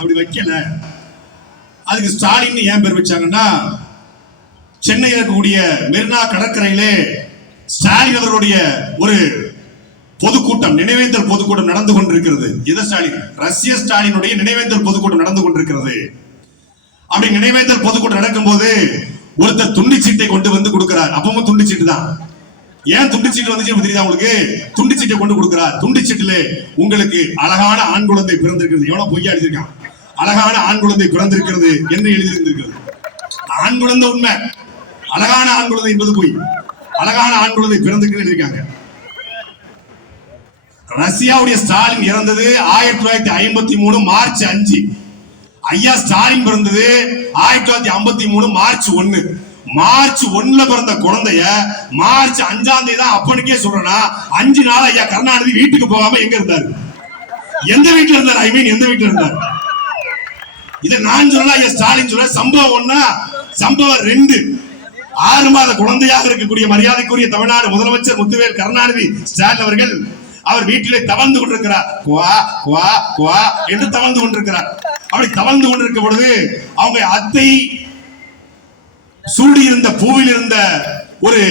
அப்படி வைக்கல. அதுக்கு ஸ்டாலின் ஏன் பேர் வச்சாங்கன்னா, சென்னையில் இருக்கக்கூடிய மெரினா கடற்கரையிலே ஸ்டாலின் அவர்களுடைய ஒரு பொதுக்கூட்டம், நினைவேந்தல் பொதுக்கூட்டம் நடந்து கொண்டிருக்கிறது. எது ஸ்டாலின்? ரஷ்ய ஸ்டாலினுடைய நினைவேந்தல் பொதுக்கூட்டம் நடந்து கொண்டிருக்கிறது. அப்படி நினைவேந்தல் பொதுக்கூட்டம் நடக்கும் போது ஒருத்தர் துண்டிச்சீட்டை கொண்டு வந்து கொடுக்கிறார். அப்பவும் துண்டிச்சீட்டு தான். ஏன் துண்டிச்சீட்டு வந்துச்சு தெரியுதா உங்களுக்கு? துண்டிச்சீட்டை கொண்டு கொடுக்கிறார். துண்டிச்சீட்டுல உங்களுக்கு அழகான ஆண் குழந்தை பிறந்திருக்கிறது. எவ்வளவு பொய்யா எழுதியிருக்கான். அழகான ஆண் குழந்தை பிறந்திருக்கிறது என்று எழுதியிருந்திருக்கிறது. ஆண் குழந்தை உண்மை, அழகான ஆண் குழந்தை என்பது பொய். அழகான ஆண் குழந்தை பிறந்திருக்கிறது இருக்காங்க. ரஷ்யாவுடைய ஸ்டாலின் இறந்தது 1953 மார்ச் 5. ஐயா ஸ்டாலின் பிறந்தது 1953 மார்ச் 1. மார்ச் 1 பிறந்த குழந்தைய மார்ச் 5 தான் அப்பனுக்கே சொல்றேன்னா, 5 நாள் ஐயா கருணாநிதி வீட்டுக்கு போகாம எங்க இருந்தாரு? எந்த வீட்டுல இருந்தார்? ஐ மீன் எந்த வீட்டுல இருந்தார்? இதை நான் சொல்லல, ஐயா ஸ்டாலின் சொல்ற. சம்பவம் 1, சம்பவம் 2. 6 மாத குழந்தையாக இருக்கக்கூடிய மரியாதைக்குரிய தமிழ்நாடு முதலமைச்சர் முத்துவேல் கருணாநிதி ஸ்டாலின் அவர்கள் அவர் வீட்டிலே தவழ்ந்து கொண்டிருக்கிறார். குவா குவா குவா என்று தவழ்ந்து கொண்டிருக்கிறார். அப்படி தவழ்ந்து கொண்டிருக்கும் பொழுது அவங்க அத்தை சூடி இருந்த பூவில் இருந்த ஒரு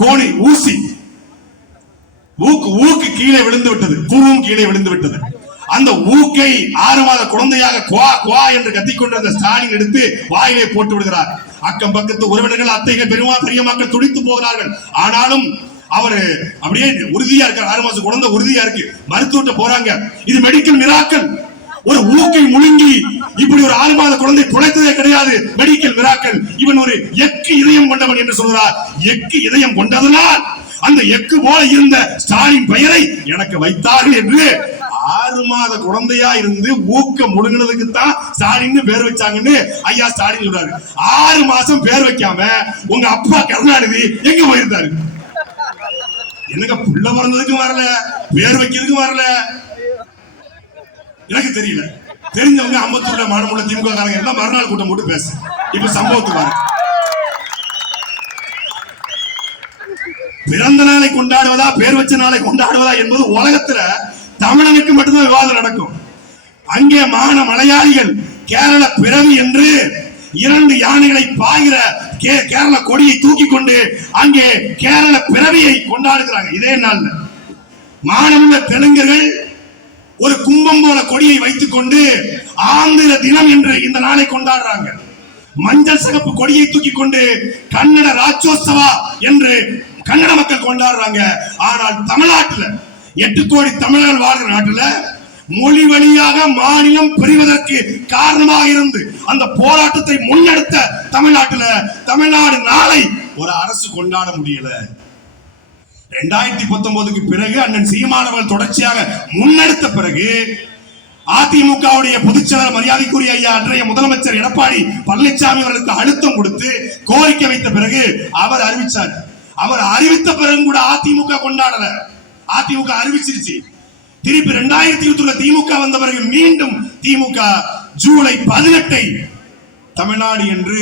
கோணி ஊசி ஊக்கு கீழே விழுந்து விட்டது. பூவும் கீழே விழுந்து விட்டது. அந்த ஊக்கை 6 மாத குழந்தையாக குவா குவா என்று கத்திக்கொண்டிருந்த ஸ்டாலின் எடுத்து வாயிலே போட்டு விடுகிறார். அக்கம் பக்கத்து உறவினர்கள், அத்தைகள், பெரிய மக்கள் துடித்து போகிறார்கள். ஆனாலும் அவரு அப்படியே உறுதியா இருக்கார். 6 மாசம் குழந்தை உறுதியா இருக்கு. மருத்துவத்தை போறாங்க. இது மெடிக்கல் மிராக்கல். ஒரு ஊக்கை முழுங்கி இப்படி ஒரு 6 மாத குழந்தை குலைத்ததே கிடையாது. Medical miracle. இவன் ஒரு எக்கு இதயம் கொண்டவன் என்று சொல்கிறார். எக்கு இதயம் கொண்டதனால் அந்த எக்கு போல இருந்த ஸ்டாலின் பெயரை எனக்கு வைத்தார்கள் என்று 6 மாத குழந்தையா இருந்து ஊக்க முழுங்கினதுக்கு தான் ஸ்டாலின் பேர் வச்சாங்கன்னு ஐயா ஸ்டாலின் சொல்றாரு. 6 மாசம் பேர் வைக்காம உங்க அப்பா கருணாநிதி எங்க போயிருந்தாரு? என்னங்க புள்ள பிறந்ததுக்கும் வரல, பேர் வைக்கிறதுக்கும் வரல. எனக்கு தெரியல. தெரிஞ்சவங்க அம்பத்தூர்ல மானமுள்ள திமுக காரங்க எல்லாம் மறுநாள் கூட்டம் போட்டு பேசு. இப்ப சம்பவத்துக்கு வர பிறந்த நாளை கொண்டாடுவதா பேர் வச்ச நாளை கொண்டாடுவதா என்பது உலகத்துல தமிழனுக்கு மட்டும்தான் விவாதம் நடக்கும். அங்கே மலையாளிகள் கேரள பிறவி என்று 2 யானைகளை பாய்கிற கேரள கொடியை தூக்கி கொண்டு அங்கே கேரள பிறவியை கொண்டாடுகிறாங்க. இதே நாள் மானமுள்ள தெலுங்கர்கள் ஒரு கும்பம் போல கொடியை வைத்துக் கொண்டு ஆந்திர தினம் என்று இந்த நாளை கொண்டாடுறாங்க. மஞ்சள் சிகப்பு கொடியை தூக்கி கொண்டு கன்னட ராஜ்யோத்சவா என்று கன்னட மக்கள் கொண்டாடுறாங்க. ஆனால் தமிழ்நாட்டுல 8 கோடி தமிழர்கள் வாழ்கிற நாட்டுல மொழி வழியாக மாநிலம் பிரிவதற்கு காரணமாக இருந்து அந்த போராட்டத்தை முன்னெடுத்த தமிழ்நாட்டுல தமிழ்நாடு நாளை ஒரு அரசு கொண்டாட முடியல. 2019க்கு பிறகு அண்ணன் சீமானவர்கள் தொடர்ச்சியாக முன்னெடுத்த பிறகு அதிமுகவுடைய பொதுச்செயலாளர் மரியாதைக்குரிய ஐயா அன்றைய முதலமைச்சர் எடப்பாடி பழனிசாமி அவர்களுக்கு அழுத்தம் கொடுத்து கோரிக்கை வைத்த பிறகு அவர் அறிவிச்சார். அவர் அறிவித்த பிறகு கூட அதிமுக கொண்டாடல. அதிமுக அறிவிச்சிருச்சு. திருப்பி 2020 திமுக வந்த பிறகு மீண்டும் திமுக ஜூலை 18 தமிழ்நாடு என்று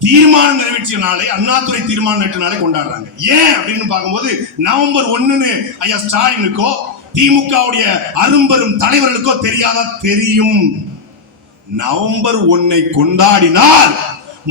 தீர்மானம் நிறைவேற்றிய நாளை, அண்ணாதுரை தீர்மானம் நிறைவேற்றிய நாளை கொண்டாடுறாங்க. ஏன் அப்படின்னு பார்க்கும்போது நவம்பர் 1 ஐயா ஸ்டாலினுக்கோ திமுகவுடைய அரும்பெரும் தலைவர்களுக்கோ தெரியாதா? தெரியும். நவம்பர் 1 கொண்டாடினால்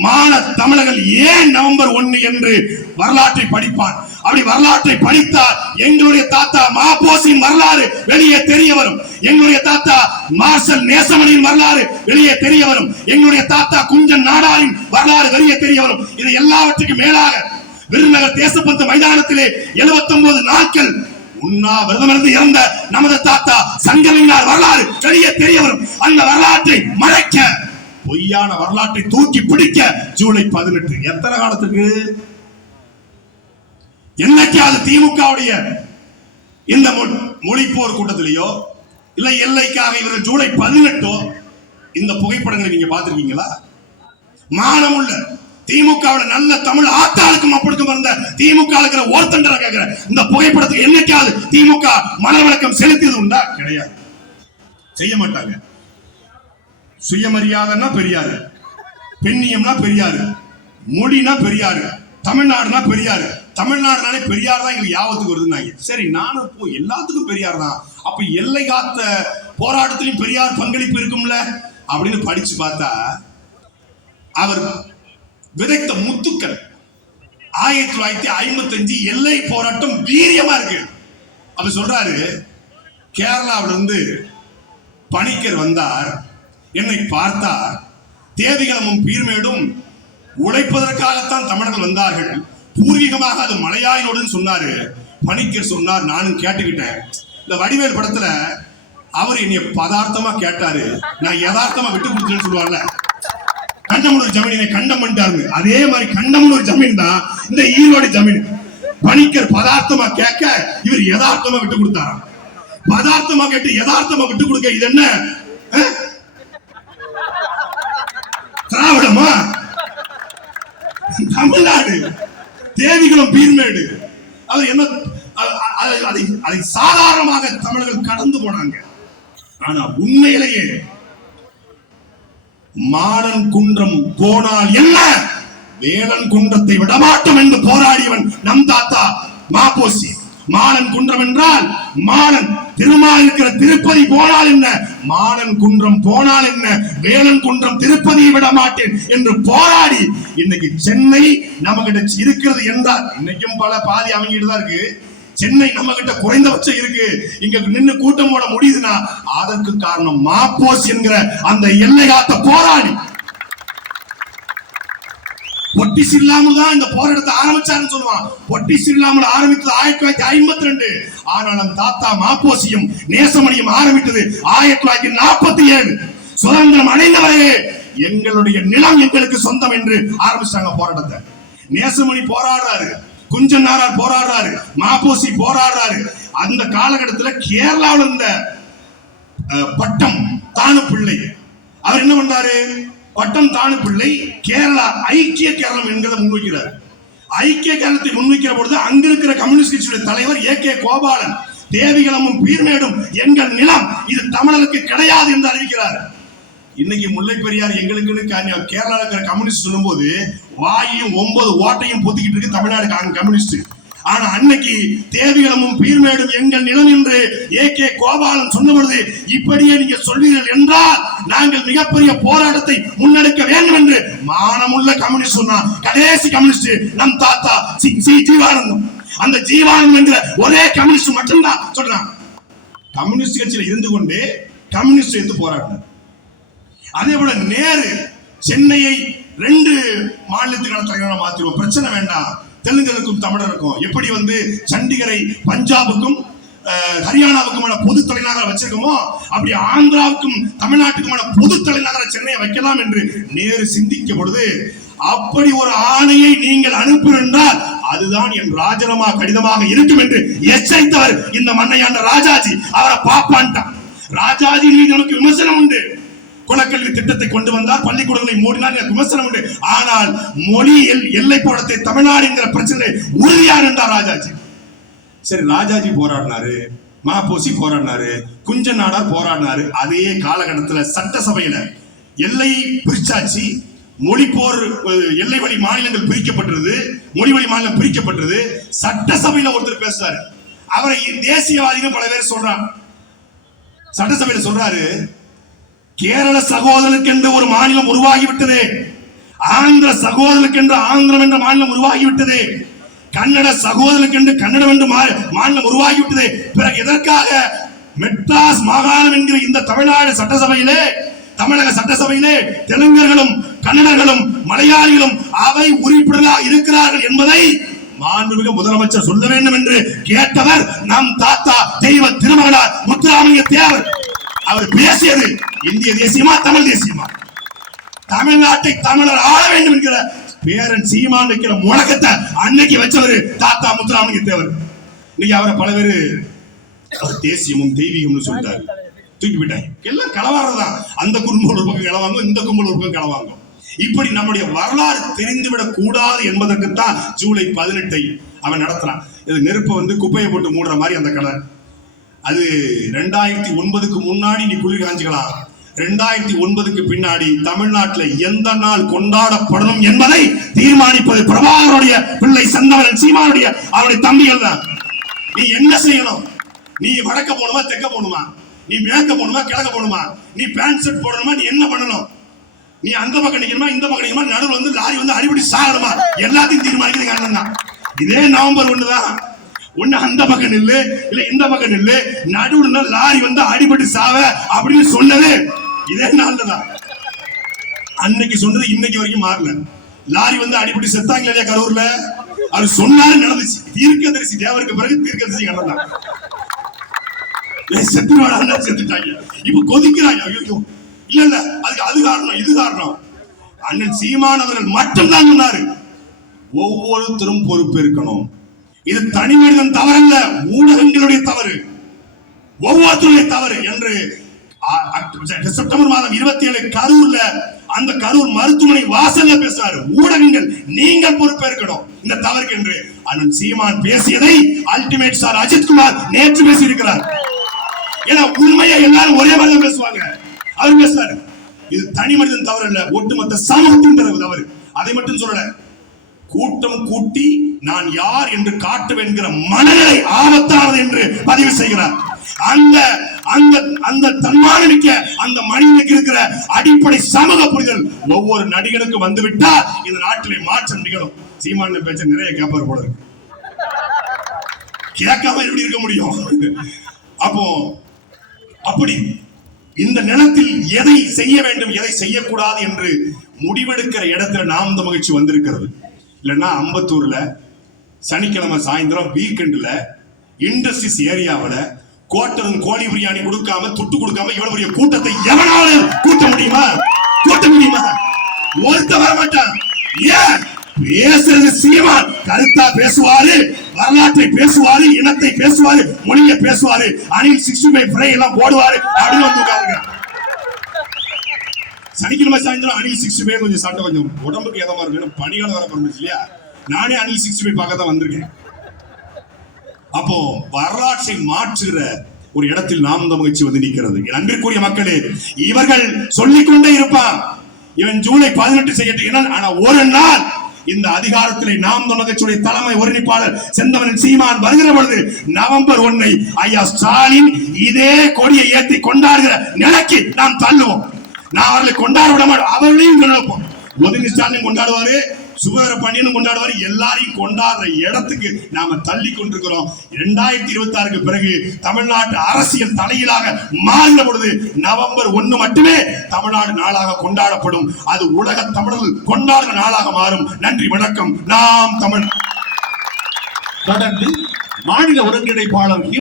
மான தமிழர்கள் ஏன் நவம்பர் 1 என்று வரலாற்றை படிப்பான். அப்படி வரலாற்றை படித்தால் எங்களுடைய தாத்தா மாபோசின் வரலாறு வெளியே தெரிய வரும். எங்களுடைய தாத்தா மார்ஷல் நேசமணியின் வரலாறு வெளியே தெரிய வரும். எங்களுடைய தாத்தா குஞ்சன் நாடாரின் வரலாறு வெளியே தெரிய வரும். இது எல்லாவற்றுக்கும் மேலாக விருதுநகர் தேசப்பந்து மைதானத்திலே 79 நாட்கள் உண்ணாவிரதமிருந்து இறந்த நமது தாத்தா சங்கலிங்கார் வரலாறு வெளியே தெரிய வரும். அந்த வரலாற்றை மறைக்க, பொய்யான வரலாற்றை தூக்கி பிடிக்க ஜூலை 18 எத்தனை காலத்துக்கு? என்னைக்காவது திமுகவுடைய இந்த மொழிப்போர் கூட்டத்திலேயோ இல்ல எல்லைக்காக இவர்கள் ஜூலை 18 இந்த புகைப்படங்களை நீங்க பார்த்திருக்கீங்களா? மானமுள்ள திமுக நல்ல தமிழ் ஆத்தாளுக்கும் அப்படிக்கும் இருந்த திமுக இருக்கிற ஒருத்தண்டர கேட்கிற இந்த புகைப்படத்துக்கு என்னைக்காவது திமுக மனவழக்கம் செலுத்தியது உண்டா? கிடையாது, செய்ய மாட்டாங்க. சுயமரியாதைன்னா பெரியாரு, பெண்ணியம்னா பெரியாரு, மொழினா பெரியாரு, தமிழ்நாடுனா பெரியாரு. தமிழ்நாடுனாலே பெரியார் தான் எங்களுக்கு யாவத்துக்கு வருதுன்னாங்க. சரி, நானும் எல்லாத்துக்கும் பெரியார் தான். அப்ப எல்லை காத்த போராட்டத்திலும் பெரியார் பங்களிப்பு இருக்கும்ல அப்படின்னு படிச்சு பார்த்தா அவர் விதைத்த முத்துக்கள் 1955 எல்லை போராட்டம் வீரியமா இருக்கு. அப்ப சொல்றாரு, கேரளாவில இருந்து பணிக்கர் வந்தார், என்னை பார்த்தார், தேவிகளமும் பீர்மேடும் உழைப்பதற்காகத்தான் தமிழர்கள் வந்தார்கள், பூர்வீகமாக அது மலையாளினோடு சொன்னாரு. பணிக்கர் சொன்னார், நானும் கேட்டுக்கிட்டேன். இந்த வடிவேல் படத்துல அவர் என்னைய பதார்த்தமா கேட்டாரு, நான் யதார்த்தமா விட்டு கொடுத்தேன்னு சொல்லுவார்ல, கண்டமனூர் ஜமீனை கண்டம் பண்ணிட்டாரு. அதே மாதிரி கண்டமனூர் ஜமீன் தான் இந்த ஈரோடு ஜமீன். பணிக்கர் பதார்த்தமா கேட்க இவர் யதார்த்தமா விட்டு கொடுத்தாராம். பதார்த்தமா கேட்டு யதார்த்தமா விட்டு கொடுக்க இது என்ன திராவிடமா? தமிழ்நாடு தேவிகளும் பீர்மேடு. அவர் என்ன அதை சாதாரணமாக தமிழர்கள் கடந்து போனாங்க. ஆனா உண்மையிலேயே மாடன் குன்றம் போனால் என்ன, வேலன் குன்றத்தை விடமாட்டோம் என்று போராடியவன் நம் தாத்தா மாப்போசி. மாடன் குன்றம் என்றால் மாடன் திருமால் இருக்கிற திருப்பதி போனால் என்ன, மாடன் குன்றம் போனால் என்ன, வேலன் குன்றம் திருப்பதியை விட மாட்டேன் என்று போராடி இன்னைக்கு சென்னை நம்ம கிட்ட இருக்கிறது என்றால், இன்னைக்கும் பல பாதி அவங்கிட்டு தான் இருக்கு. சென்னை நம்ம கிட்ட குறைந்தபட்சம் இருக்கு, இங்க நின்று கூட்டம் போட முடியுதுன்னா அதற்கு காரணம் மாப்போசி என்கிற அந்த எல்லை காத்த போராளி. பொட்டி சில்லாமல் தான் இந்த போராட்டத்தை ஆரம்பிச்சாருன்னு சொல்லுவான். பொட்டி சில்லாமல் ஆரம்பித்தது 1952. ஆனாலும் தாத்தா மாப்போசியும் நேசமணியும் ஆரம்பித்தது 1947. சுதந்திரம் அடைந்தவரே எங்களுடைய நிலம் எங்களுக்கு சொந்தம் என்று ஆரம்பிச்சாங்க போராட்டத்தை. நேசமணி போராடுறாரு, குஞ்சன் நாரார் போராடுறாரு, மாப்போசி போராடுறாரு. அந்த காலகட்டத்தில் கேரளாவில் இருந்த பட்டம் தானு பிள்ளை அவர் என்ன பண்றாரு, பட்டம் தானு பிள்ளை கேரளா ஐக்கிய கேரளம் என்கிறத முன்வைக்கிறார். ஐக்கிய கேரளத்தை முன்வைக்கிற பொழுது அங்க இருக்கிற கம்யூனிஸ்ட் கட்சியுடைய தலைவர் ஏ.கே. கோபாலன், தேவிகளமும் பீர்மேடும் எங்கள் நிலம், இது தமிழருக்கு கிடையாது என்று அறிவிக்கிறார். இன்னைக்கு முல்லை பெரியார் எங்களுக்குன்னு கேரளாவில் இருக்கிற கம்யூனிஸ்ட் சொல்லும் போது வாயையும் 9 ஓட்டையும் பொத்திக்கிட்டு இருக்கு தமிழ்நாடு கம்யூனிஸ்ட். ஆனா அன்னைக்கு தேவிகளமும் பீர்மேடும் எங்கள் நிலம் என்று ஏ.கே. கோபாலன் சொன்ன பொழுது, இப்படியே நீங்க சொல்வீர்கள் என்றால் நாங்கள் மிகப்பெரிய போராட்டத்தை முன்னெடுக்க வேண்டும் என்று மானமுள்ள கம்யூனிஸ்ட் சொன்னா. கடைசி கம்யூனிஸ்ட் நம் தாத்தா ஜீவானந்தம். அந்த ஜீவானந்தம் என்கிற ஒரே கம்யூனிஸ்ட் மட்டும்தான் சொல்றான். கம்யூனிஸ்ட் கட்சியில் இருந்து கொண்டே கம்யூனிஸ்ட் இருந்து போராடினார். அதே போல நேரு சென்னையை 2 மாநிலத்துக்கான தலைவராக மாத்திருவோம், பிரச்சனை வேண்டாம், தெலுங்கருக்கும் தமிழருக்கும் எப்படி சண்டிகரை பஞ்சாபுக்கும் ஹரியானாவுக்குமான பொது தலைநகர வச்சிருக்கோமோ அப்படி ஆந்திராவுக்கும் தமிழ்நாட்டுக்குமான பொது தலைநகர சென்னையை வைக்கலாம் என்று நேரு சிந்திக்க பொழுது, அப்படி ஒரு ஆணையை நீங்கள் அனுப்பியிருந்தால் அதுதான் என் ராஜினாமா கடிதமாக இருக்கும் என்று எச்சரித்தவர் இந்த மண்ணையாண்ட ராஜாஜி. அவரை பாப்பான்ட்டான். ராஜாஜி மீது நமக்கு விமர்சனம் உண்டு. குலக்கல்வி திட்டத்தை கொண்டு வந்தார், பள்ளிக்கூடங்களை மூடினார், விமர்சனம் உண்டு. ஆனால் மொழியில் எல்லை போடத்தை தமிழ்நாடு என்கிற பிரச்சனை உறுதியார் என்றார் ராஜாஜி. சரி, ராஜாஜி போராடினாரு, மாப்போசி போராடினாரு, குஞ்சன் நாடார் போராடினாரு. அதே காலகட்டத்தில் சட்டசபையில எல்லை பிரிச்சாச்சு, மொழி போர், எல்லை வழி மாநிலங்கள் பிரிக்கப்பட்டது, மொழி வழி மாநிலம் பிரிக்கப்பட்டது. சட்டசபையில ஒருத்தர் பேசுறாரு, அவரை தேசியவாதிகள் பல பேர் சொல்றாங்க. சட்டசபையில சொல்றாரு, கேரள சகோதரனுக்கு என்று ஒரு மாநிலம் உருவாகிவிட்டது, ஆந்திர சகோதரனுக்கு என்று ஆந்திரம் என்ற மாநிலம் உருவாகிவிட்டது, கன்னட சகோதரனுக்கு என்று கன்னடம் என்று மாநிலம் உருவாகிவிட்டது. பிறகு எதற்காக மெட்ராஸ் மாகாணம் என்கிற இந்த தமிழ்நாடு சட்டசபையிலே, தமிழக சட்டசபையிலே தெலுங்கர்களும் கன்னடர்களும் மலையாளிகளும் அவை உறுப்பினர்களாக இருக்கிறார்கள் என்பதை மாண்புமிகு முதலமைச்சர் சொல்ல வேண்டும் என்று கேட்டவர் நம் தாத்தா தெய்வ திருமகனார் முத்துராமலிங்க தேவர். அவர் பேசியது இந்திய தேசியமா தமிழ் தேசியமா? தமிழ்நாட்டை தமிழர் ஆள வேண்டும் என்கிற பேரன் சீமான் வைக்கிற முழக்கத்தை அன்னைக்கு வச்சவர் தாத்தா முத்துராமலிங்க தேவர். இன்னைக்கு அவரை பல பேரு அவர் தேசியமும் தெய்வீகம்னு சொல்லிட்டாரு, தூக்கி விட்டாங்க. எல்லாம் களவாடுறதுதான். அந்த கும்பல் ஒரு பக்கம் களவாங்க, இந்த கும்பல் ஒரு பக்கம் களவாங்க. இப்படி நம்முடைய வரலாறு தெரிந்துவிடக் கூடாது என்பதற்குத்தான் ஜூலை 18 அவன் நடத்துறான். இது நெருப்பை குப்பையை போட்டு மூடுற மாதிரி அந்த கலர். அது 2009க்கு முன்னாடி நீ குளிர் காஞ்சிக்கலாம், 2009க்கு பின்னாடி தமிழ்நாட்டில் எந்த நாள் கொண்டாடப்படணும் என்பதை தீர்மானிப்பது பிரபாகருடைய பிள்ளை செந்தவன் சீமானுடைய அவருடைய தம்பிகள் தான். நீ என்ன செய்யணும்? நீ வடக்க போகணுமா தெற்க போகணுமா? நீ மேற்க போகணுமா கிழக்க போகணுமா, நீ பேண்ட் ஷர்ட் போடணுமா, நீ என்ன பண்ணணும், நீ அந்த பக்கம் நிக்கணுமா இந்த பக்கம் நிக்கணுமா, நடுவில் வந்து லாரி வந்து அடிபடி சாகணுமா, எல்லாத்தையும் தீர்மானிக்கிறது அண்ணன் தான். இதே நவம்பர் 1 தான். ஒண்ணு அந்த பக்கம் நில்லு இல்ல இந்த பக்கம் நில்லு, நடுவுல லாரி வந்து அடிபட்டு சாவ அப்படின்னு சொன்னது இதே நாள்ல தான். அன்னைக்கு சொன்னது இன்னைக்கு வரைக்கும் மாறல. லாரி வந்து அடிபட்டு செத்தாங்க இல்லையா கரூர்ல, அவர் சொன்னாரு நடந்துச்சு. தீர்க்கதரிசி தேவருக்கு பிறகு தீர்க்கதரிசி கண்ணன் செத்துவாடா செத்துட்டாங்க. இப்ப கொதிக்கிறாங்க. ஐயோ இல்ல இல்ல அதுக்கு அது காரணம் இது காரணம். அண்ணன் சீமான் அவர்கள் மட்டும்தான் சொன்னாரு ஒவ்வொருத்தரும் பொறுப்பேற்கணும். இது தனி மனிதன் தவறல்ல, ஊடகங்களுடைய தவறு, ஒவ்வொருத்தருடைய தவறு என்று செப்டம்பர் மாதம் 27 கரூர்ல அந்த கரூர் மருத்துவமனை வாசல்ல பேசுறாரு. ஊடகங்கள் நீங்கள் பொறுப்பேற்கணும் இந்த தவறுக்கு என்று அண்ணன் சீமான் பேசியதை அல்டிமேட் ஸ்டார் அஜித்குமார் நேற்று பேசி இருக்கிறார். ஏன்னா உண்மையை எல்லாரும் ஒரே மாதிரி பேசுவாங்க. அவர் பேசுறாரு இது தனி மனிதன் தவறு இல்ல, ஒட்டுமொத்த சமூகத்தின் தவறு. அதை மட்டும் சொல்லல, கூட்டம் கூட்டி நான் யார் என்று காட்டுவேன் என்கிற மனநிலை ஆபத்தானது என்று பதிவு செய்கிறார். அந்த அந்த அந்த தன்மானமிக்க அந்த மனிதனுக்கு இருக்கிற அடிப்படை சமூக புரிதல் ஒவ்வொரு நடிகனுக்கும் வந்துவிட்டால் இந்த நாட்டிலே மாற்றம் நிகழும். சீமான பேச்ச நிறைய கேட்பார் போல இருக்கு, கேட்காம எப்படி இருக்க முடியும்? அப்போ அப்படி இந்த நிலத்தில் எதை செய்ய வேண்டும் எதை செய்யக்கூடாது என்று முடிவெடுக்கிற இடத்துல நாம் மகிழ்ச்சி வந்திருக்கிறது. இல்லைன்னா அம்பத்தூர்ல சனிக்கிழமை சாயந்தரம் வீக்கெண்ட்ல இண்டஸ்ட்ரீஸ் ஏரியாவில் கோட்டரும் கோழி பிரியாணி கொடுக்காம துட்டு கொடுக்காம இவ்வளவு பெரிய கூட்டத்தை எவனாலும் கூட்ட முடியுமா? ஒருத்த வர மாட்டான். ஏன் பேசுறது சீமான் கருத்தா பேசுவாரு, வரலாற்றை பேசுவாரு, இனத்தை பேசுவாரு, மொழியை பேசுவாரு, அணில் 65 ஃப்ரை எல்லாம் போடுவாரு அப்படின்னு வந்து உட்காருங்க. சனிக்கிழமை சாயந்தரம் அணில் 65 கொஞ்சம் சட்டை கொஞ்சம் உடம்புக்கு எதமா இருக்கு, பணிகால வர பிறந்துச்சு இல்லையா, நானே அணில் 65 பார்க்க தான் வந்திருக்கேன். அப்போ வரலாற்றை மாற்றுகிற ஒரு இடத்தில் நாம் மகிழ்ச்சி வந்து நிற்கிறது. அன்பிற்குரிய மக்களே, இவர்கள் சொல்லிக்கொண்டே இருப்பான் இவன் ஜூலை 18 செய்யட்டும், ஆனா ஒரு நாள் இந்த அதிகாரத்திலே நாம் மகிழ்ச்சியுடைய தலைமை ஒருங்கிணைப்பாளர் செந்தமன் சீமான் வருகிற பொழுது நவம்பர் 1 ஐயா ஸ்டாலின் இதே கொடியை ஏற்றி கொண்டாடுகிற நிலைக்கு நாம் தள்ளுவோம். நான் அவர்களை கொண்டாட விட மாட்டோம், அவர்களையும் கொண்டாடுவோம். உதயநிதி ஸ்டாலின் கொண்டாடுவாரு, சுகர பண்ணியும் கொண்டாடுவாரு, எல்லாரையும் கொண்டாடுற இடத்துக்கு நாம தள்ளி கொண்டிருக்கிறோம். 2026க்கு பிறகு தமிழ்நாட்டு அரசியல் தலையிலாக மாறின பொழுது நவம்பர் 1 மட்டுமே தமிழ்நாடு நாளாக கொண்டாடப்படும். அது உலக தமிழர்கள் கொண்டாடுற நாளாக மாறும். நன்றி, வணக்கம். நாம் தமிழ். தொடர்ந்து மாநில ஒருங்கிணைப்பாளர்